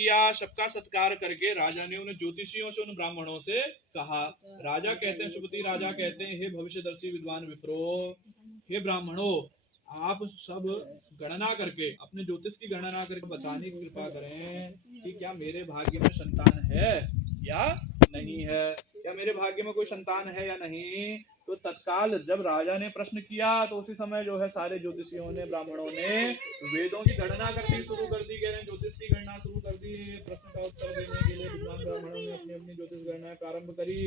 किया, सबका सत्कार करके राजा ने उन ज्योतिषियों से, उन ब्राह्मणों से कहा। राजा कहते हैं, सुपति राजा कहते हैं, हे भविष्यदर्शी विद्वान विप्रो, हे ब्राह्मणों, आप सब गणना करके, अपने ज्योतिष की गणना करके बताने की कृपा करें कि क्या मेरे भाग्य में संतान है या नहीं है, क्या मेरे भाग्य में कोई संतान है या नहीं। तो तत्काल जब राजा ने प्रश्न किया तो उसी समय जो है सारे ज्योतिषियों ने, ब्राह्मणों ने वेदों की गणना करनी शुरू कर दी। कह रहे हैं ज्योतिष की गणना शुरू कर दी। प्रश्न का उत्तर देने के लिए विद्वान ब्राह्मणों ने अपनी अपनी ज्योतिष गणना प्रारंभ करी।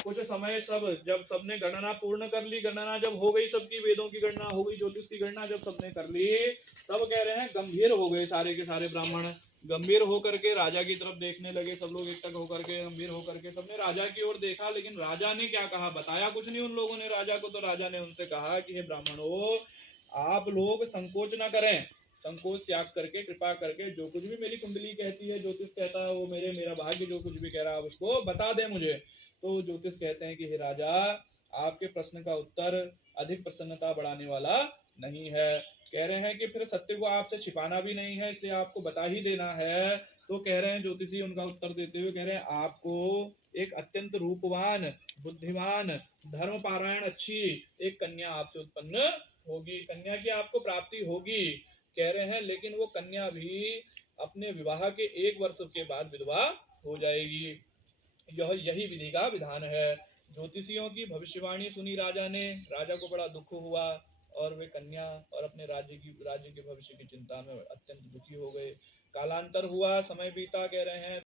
कुछ समय सब, जब सबने गणना पूर्ण कर ली, गणना जब हो गई सबकी, वेदों की गणना हो गई, ज्योतिष की गणना जब सबने कर ली, तब कह रहे हैं गंभीर हो गए सारे के सारे ब्राह्मण। गंभीर होकर के राजा की तरफ देखने लगे, सब लोग एकटक होकर के, गंभीर होकर के सबने राजा की ओर देखा। लेकिन राजा ने क्या कहा, बताया कुछ नहीं उन लोगों ने राजा को। तो राजा ने उनसे कहा कि हे ब्राह्मणों, आप लोग संकोच ना करें, संकोच त्याग करके, कृपा करके, जो कुछ भी मेरी कुंडली कहती है, ज्योतिष कहता है, वो मेरा भाग्य जो कुछ भी कह रहा है उसको बता दे मुझे। तो ज्योतिष कहते हैं कि हे राजा, आपके प्रश्न का उत्तर अधिक प्रसन्नता बढ़ाने वाला नहीं है। कह रहे हैं कि फिर सत्य को आपसे छिपाना भी नहीं है, इसलिए आपको बता ही देना है। तो कह रहे हैं ज्योतिषी उनका उत्तर देते हुए कह रहे हैं, आपको एक अत्यंत रूपवान, बुद्धिमान, धर्मपारायण अच्छी एक कन्या आपसे उत्पन्न होगी, कन्या की आपको प्राप्ति होगी। कह रहे हैं लेकिन वो कन्या भी अपने विवाह के 1 वर्ष के बाद विधवा हो जाएगी। यही विधि का विधान है। ज्योतिषियों की भविष्यवाणी सुनी राजा ने, राजा को बड़ा दुख हुआ और वे कन्या और अपने राज्य के भविष्य की चिंता में अत्यंत दुखी हो गए। कालांतर हुआ, समय बीता, कह रहे हैं